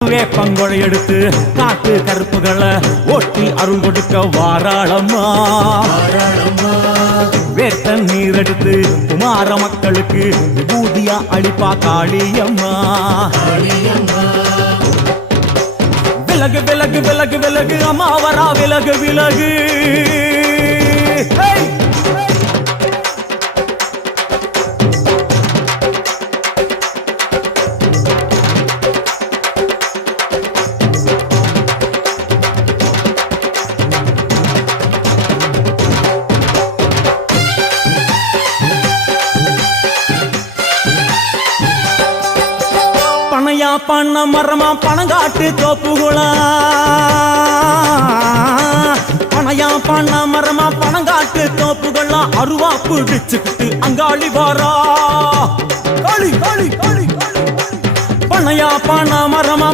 வேப்பங்கொழை எடுத்து காட்டு கருப்புகளை ஓட்டி அருள் கொடுக்க வாராளம்மா. வேட்ட நீர் எடுத்து குமார மக்களுக்கு விபூதியா அளிப்பா காளியம்மா. விலகு விலகு விலகு விலகு அம்மா வரா விலகு விலகு. பனையா பண்ண மரமா பணங்காட்டு தோப்புகளா. பனையா பண்ண மரமா பணங்காட்டு தோப்புகளா. அருவா பிடிச்சுக்கிட்டு அங்காளி வாரா. பனையா பண்ண மரமா